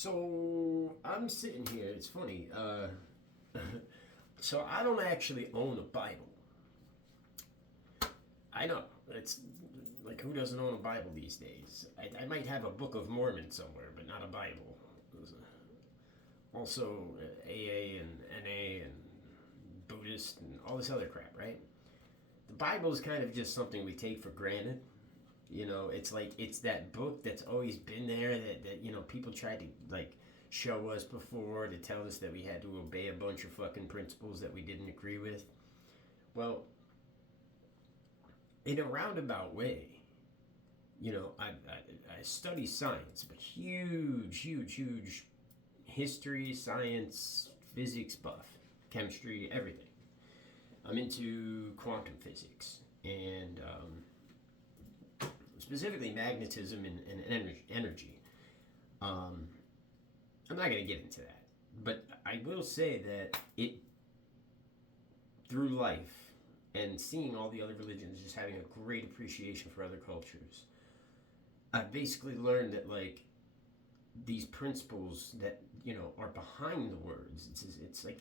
So I'm sitting here. It's funny. So I don't actually own a Bible. I know it's like who doesn't own a Bible these days? I might have a Book of Mormon somewhere, but not a Bible. Also, AA and NA and Buddhist and all this other crap, right? The Bible is kind of just something we take for granted. You know, it's like it's that book that's always been there that people tried to like show us before to tell us that we had to obey a bunch of fucking principles that we didn't agree with. Well, in a roundabout way, I study science, but huge history, science, physics buff, chemistry, everything. I'm into quantum physics and specifically magnetism and energy. I'm not going to get into that, but I will say that through life and seeing all the other religions, just having a great appreciation for other cultures, I've basically learned that like these principles that are behind the words. It's like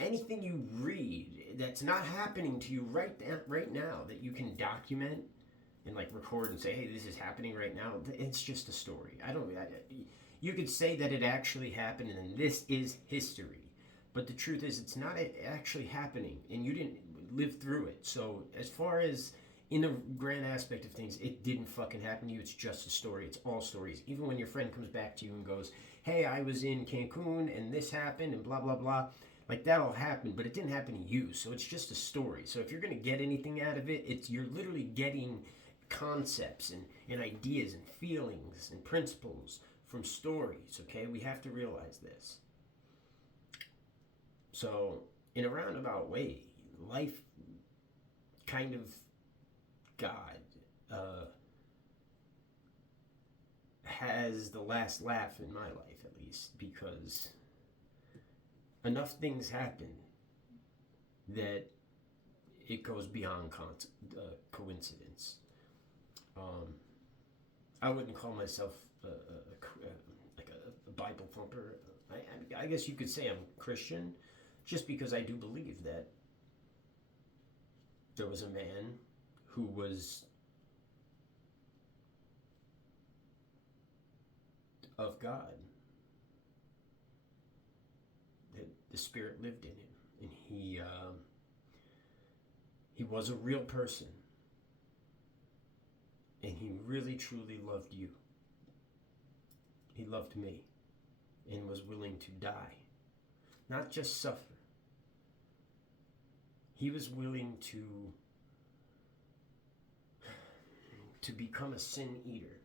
anything you read that's not happening to you right now that you can document and like record and say, hey, this is happening right now. It's just a story. You could say that it actually happened and this is history, but the truth is it's not actually happening and you didn't live through it. So as far as in the grand aspect of things, it didn't fucking happen to you. It's just a story. It's all stories. Even when your friend comes back to you and goes, hey, I was in Cancun and this happened and blah, blah, blah. Like that all happened, but it didn't happen to you. So it's just a story. So if you're going to get anything out of it, you're literally getting concepts and ideas and feelings and principles from stories, okay? We have to realize this. So in a roundabout way, life kind of God has the last laugh in my life, at least, because enough things happen that it goes beyond coincidence. I wouldn't call myself a Bible thumper. I guess you could say I'm Christian, just because I do believe that there was a man who was of God. The Spirit lived in him, and he was a real person, and he really truly loved you. He loved me, and was willing to die, not just suffer. He was willing to become a sin eater.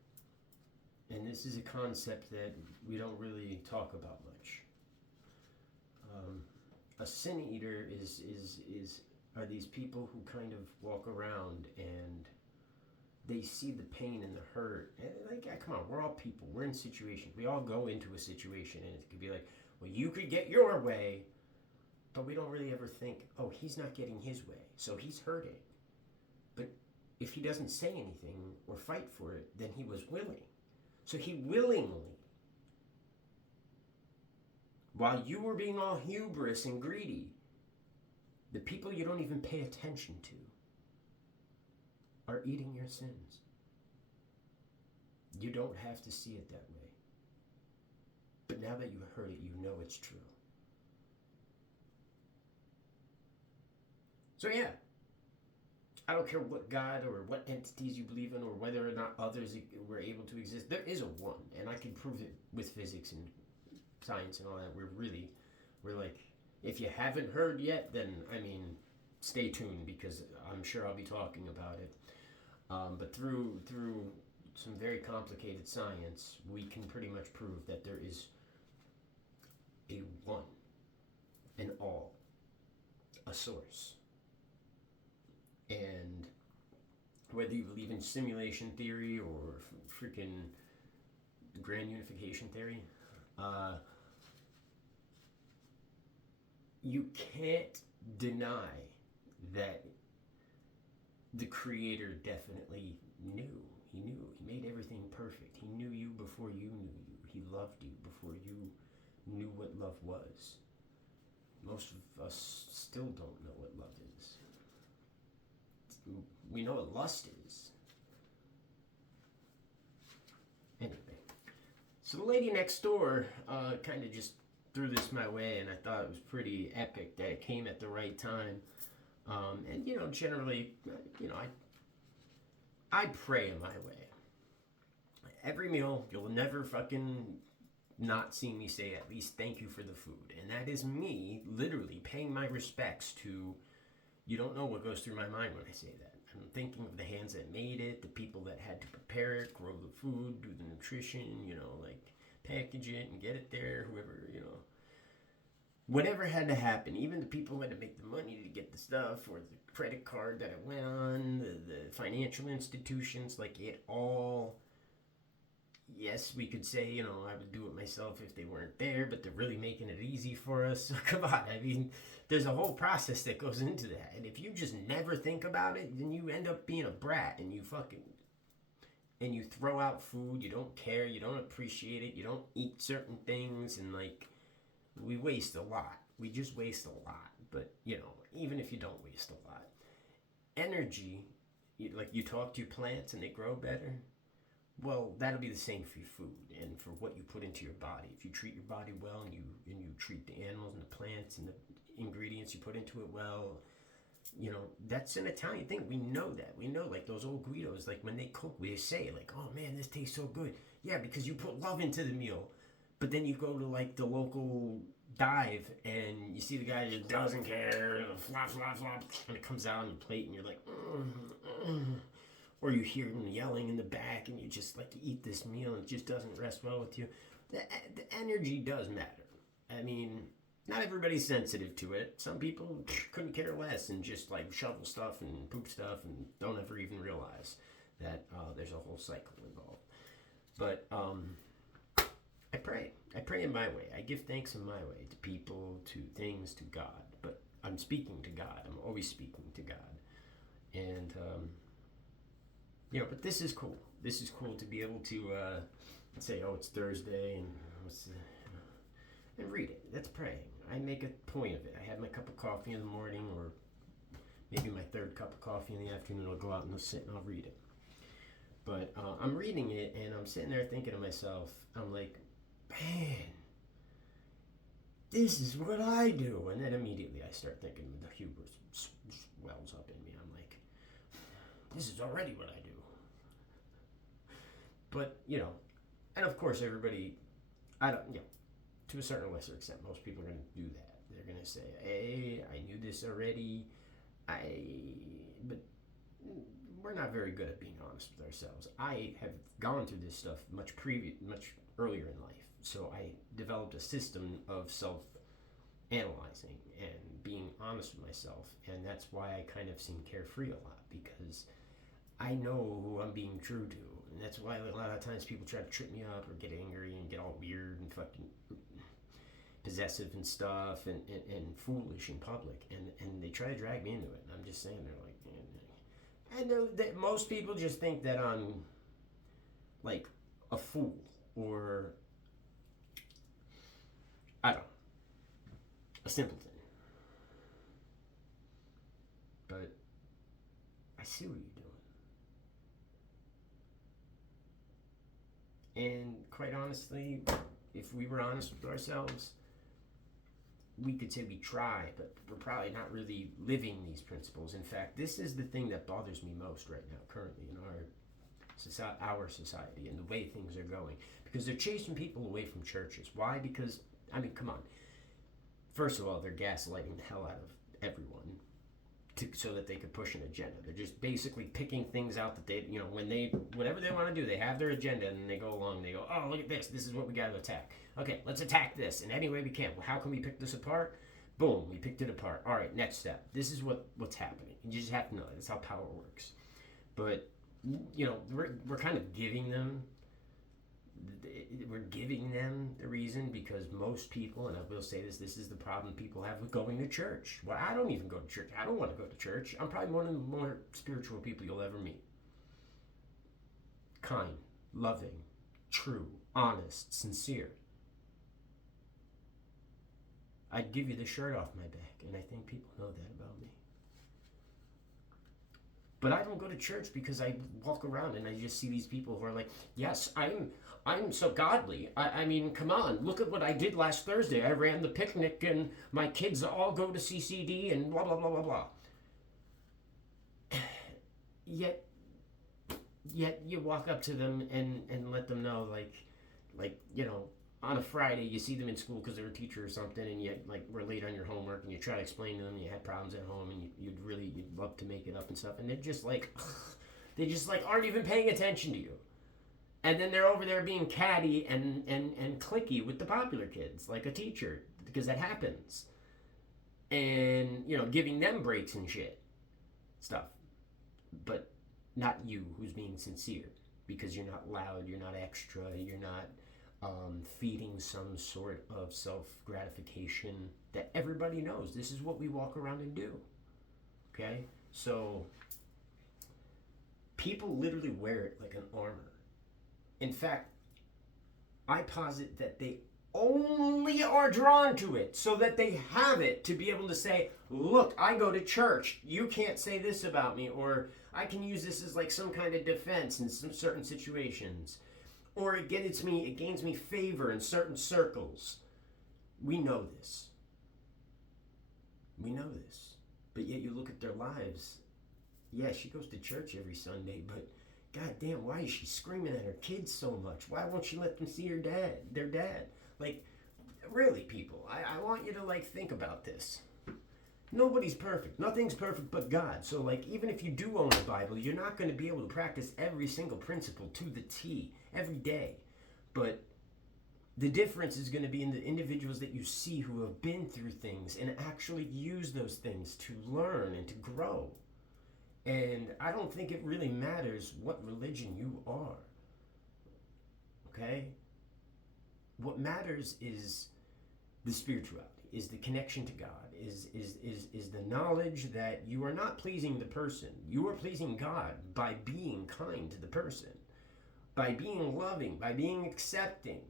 And this is a concept that we don't really talk about much. A sin eater are these people who kind of walk around and they see the pain and the hurt. And like, come on, we're all people. We're in situations. We all go into a situation and it could be like, well, you could get your way, but we don't really ever think, oh, he's not getting his way, so he's hurting. But if he doesn't say anything or fight for it, then he was willing. So he willingly, while you were being all hubris and greedy, the people you don't even pay attention to are eating your sins. You don't have to see it that way. But now that you heard it, you know it's true. So yeah, I don't care what God or what entities you believe in or whether or not others were able to exist. There is a one, and I can prove it with physics and science and all that. We're like, if you haven't heard yet, then, stay tuned because I'm sure I'll be talking about it. But through some very complicated science, we can pretty much prove that there is a one, an all, a source. And whether you believe in simulation theory or freaking grand unification theory, you can't deny that the Creator definitely knew. He knew. He made everything perfect. He knew you before you knew you. He loved you before you knew what love was. Most of us still don't know what love is. We know what lust is. Anyway, so the lady next door kind of just threw this my way, and I thought it was pretty epic that it came at the right time. And generally, I pray in my way. Every meal, you'll never fucking not see me say at least thank you for the food. And that is me literally paying my respects to, you don't know what goes through my mind when I say that. I'm thinking of the hands that made it, the people that had to prepare it, grow the food, do the nutrition, like package it and get it there, whoever, whatever had to happen, even the people who had to make the money to get the stuff, or the credit card that it went on, the financial institutions, like it all. Yes, we could say, I would do it myself if they weren't there, but they're really making it easy for us. So come on, I mean, there's a whole process that goes into that. And if you just never think about it, then you end up being a brat, and you throw out food, you don't care, you don't appreciate it, you don't eat certain things, and we waste a lot. We just waste a lot. But, even if you don't waste a lot, energy, you talk to your plants and they grow better. Well, that'll be the same for your food and for what you put into your body. If you treat your body well and you treat the animals and the plants and the ingredients you put into it well, that's an Italian thing. We know that. We know, those old Guidos, when they cook, they say, oh man, this tastes so good. Yeah, because you put love into the meal. But then you go to the local dive and you see the guy just doesn't care, flop, flop, flop, and it comes out on your plate and you're like, or you hear him yelling in the back and you just you eat this meal and it just doesn't rest well with you. The energy does matter. I mean, not everybody's sensitive to it. Some people couldn't care less and just shovel stuff and poop stuff and don't ever even realize that there's a whole cycle involved. But I pray. I pray in my way. I give thanks in my way to people, to things, to God. But I'm speaking to God. I'm always speaking to God. And but this is cool. This is cool to be able to say, oh, it's Thursday, and read it. That's praying. I make a point of it. I have my cup of coffee in the morning, or maybe my third cup of coffee in the afternoon. I'll go out and I'll sit and I'll read it. But I'm reading it, and I'm sitting there thinking to myself, I'm like, man, this is what I do. And then immediately I start thinking, the hubris wells up in me. I'm like, this is already what I do. But, and of course everybody, to a certain lesser extent, most people are going to do that. They're going to say, hey, I knew this already. But we're not very good at being honest with ourselves. I have gone through this stuff much earlier in life. So I developed a system of self-analyzing and being honest with myself. And that's why I kind of seem carefree a lot, because I know who I'm being true to. And that's why a lot of times people try to trip me up or get angry and get all weird and fucking possessive and stuff and foolish in public. And they try to drag me into it. And I'm just saying, they're like, man. I know that most people just think that I'm a fool, or I don't know, a simpleton. But I see what you're doing. And quite honestly, if we were honest with ourselves, we could say we try, but we're probably not really living these principles. In fact, this is the thing that bothers me most right now, currently, in our society and the way things are going. Because they're chasing people away from churches. Why? Because, come on. First of all, they're gaslighting the hell out of everyone so that they could push an agenda. They're just basically picking things out that they, whatever they want to do, they have their agenda, and then they go along and they go, oh, look at this. This is what we got to attack. Okay, let's attack this in any way we can. Well, how can we pick this apart? Boom, we picked it apart. All right, next step. This is what's happening. You just have to know that. That's how power works. But, we're kind of giving them the reason, because most people, and I will say this is the problem people have with going to church. Well, I don't even go to church. I don't want to go to church. I'm probably one of the more spiritual people you'll ever meet. Kind, loving, true, honest, sincere, I'd give you the shirt off my back, and I think people know that about me. But I don't go to church because I walk around and I just see these people who are like, yes, I'm so godly. I mean, come on, look at what I did last Thursday. I ran the picnic and my kids all go to CCD and blah, blah, blah, blah, blah. Yet you walk up to them and let them know, like, on a Friday, you see them in school because they're a teacher or something, and you were late on your homework, and you try to explain to them you had problems at home, and you'd love to make it up and stuff, and they're just they just aren't even paying attention to you, and then they're over there being catty and cliquey with the popular kids, like a teacher, because that happens, and giving them breaks and shit, stuff, but not you who's being sincere, because you're not loud, you're not extra, you're not feeding some sort of self-gratification that everybody knows this is what we walk around and do. Okay? So people literally wear it like an armor. In fact, I posit that they only are drawn to it so that they have it to be able to say, look, I go to church, you can't say this about me, or I can use this as like some kind of defense in some certain situations. Or it gains me favor in certain circles. We know this. We know this. But yet you look at their lives. Yeah, she goes to church every Sunday, but goddamn, why is she screaming at her kids so much? Why won't she let them see their dad? Like, really, people, I want you to think about this. Nobody's perfect. Nothing's perfect but God. So even if you do own a Bible, you're not going to be able to practice every single principle to the T every day. But the difference is going to be in the individuals that you see who have been through things and actually use those things to learn and to grow. And I don't think it really matters what religion you are. Okay? What matters is the spirituality, is the connection to God, is the knowledge that you are not pleasing the person. You are pleasing God by being kind to the person, by being loving, by being accepting.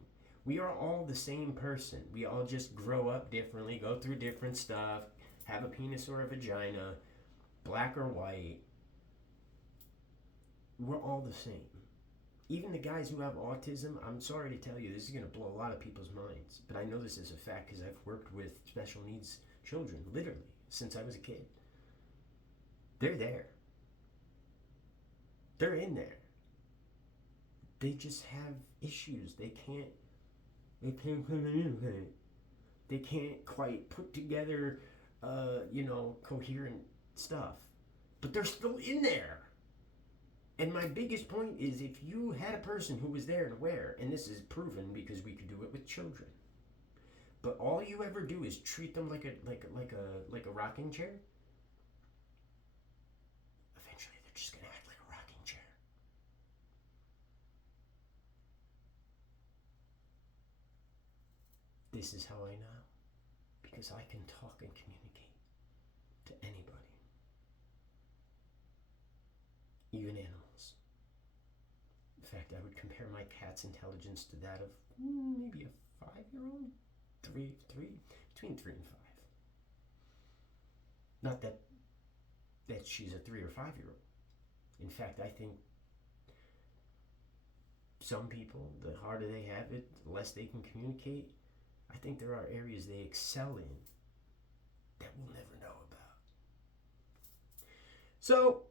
We are all the same person. We all just grow up differently, go through different stuff, have a penis or a vagina, black or white. We're all the same. Even the guys who have autism, I'm sorry to tell you, this is going to blow a lot of people's minds, but I know this is a fact because I've worked with special needs children, literally, since I was a kid. They're there. They're in there. They just have issues. They can't communicate. They can't quite put together, coherent stuff. But they're still in there. And my biggest point is, if you had a person who was there and aware, and this is proven because we could do it with children, but all you ever do is treat them like a rocking chair, eventually they're just gonna act like a rocking chair. This is how I know, because I can talk and communicate to anybody, even animals. In fact, I would compare my cat's intelligence to that of maybe a 5-year-old, between 3 and 5. Not that she's a 3 or 5-year-old. In fact, I think some people, the harder they have it, the less they can communicate. I think there are areas they excel in that we'll never know about. So,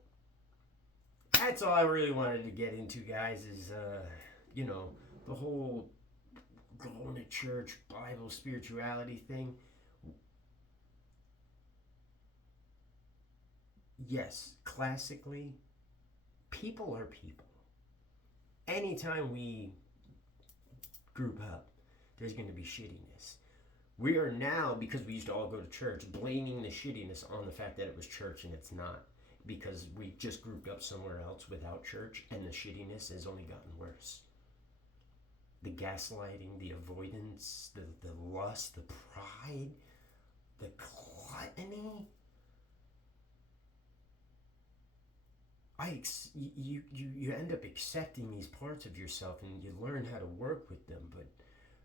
that's all I really wanted to get into, guys, is, the whole going to church, Bible, spirituality thing. Yes, classically, people are people. Anytime we group up, there's going to be shittiness. We are now, because we used to all go to church, blaming the shittiness on the fact that it was church, and it's not. Because we just grouped up somewhere else without church, and the shittiness has only gotten worse. The gaslighting, the avoidance, the lust, the pride, the gluttony. you end up accepting these parts of yourself and you learn how to work with them,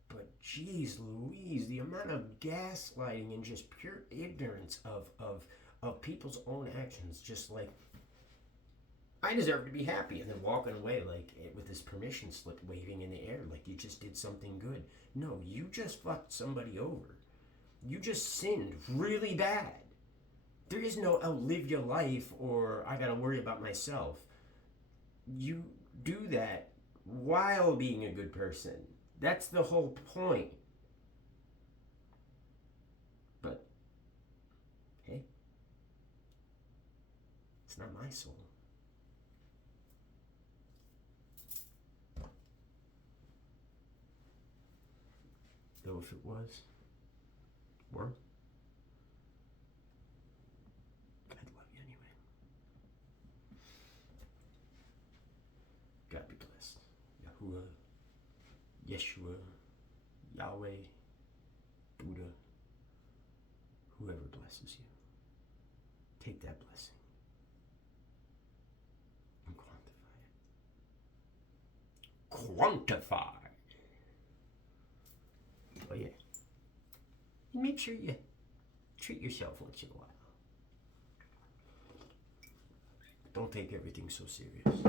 but geez Louise, the amount of gaslighting and just pure ignorance of people's own actions, just like I deserve to be happy, and then walking away like with this permission slip waving in the air like you just did something good. No, you just fucked somebody over. You just sinned really bad. There is no outlive your life or I gotta worry about myself. You do that while being a good person. That's the whole point. But hey, it's not my soul. Though if it was, or I'd love you anyway. God be blessed. Yahuwah, Yeshua, Yahweh, Buddha, whoever blesses you. Take that blessing and quantify it. Quantify. Oh yeah. And make sure you treat yourself once in a while. Don't take everything so serious.